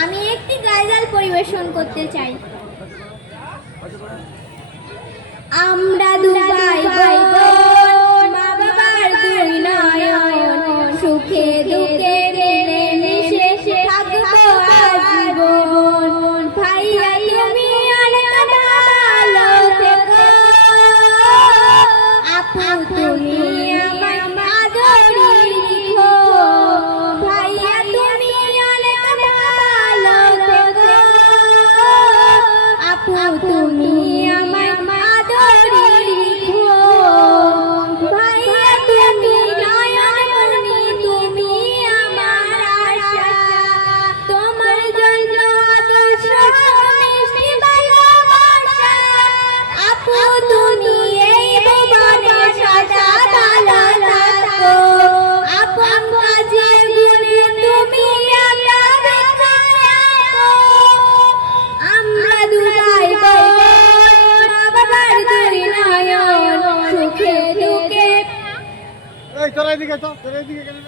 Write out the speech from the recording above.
আমি একটি গাইজাল পরিবেশন করতে চাই। আমরা দুই ভাই বোন, মা বাবার দুই নয়ন, সুখে দুঃখে মিলে মিশে থাকবো আজীবন। ভাইয়া তুমি অনেক ভালো থেকো, আপু তুমি আমার আদরি রেখো। ভাইয়া তুমি অনেক ভালো থেকো, আপু তুমি আমার আদরি রেখো। ভাইয়া তুমি নয়নমণি, তুমি আমার আশা, তোমার জন্য আদর্শ মিষ্টি ভালোবাসা। আপু তুমি এই ভুবনে সদা ভালো থাকো, আপন কাজে গুণে তুমি আমরা বিখ্যাত। আমরা দুই ভাই বোন, মা বাবার দুই নয়ন, সুখে দুঃখে। এই তোরা এদিকে চল, তোরা এদিকে গেলি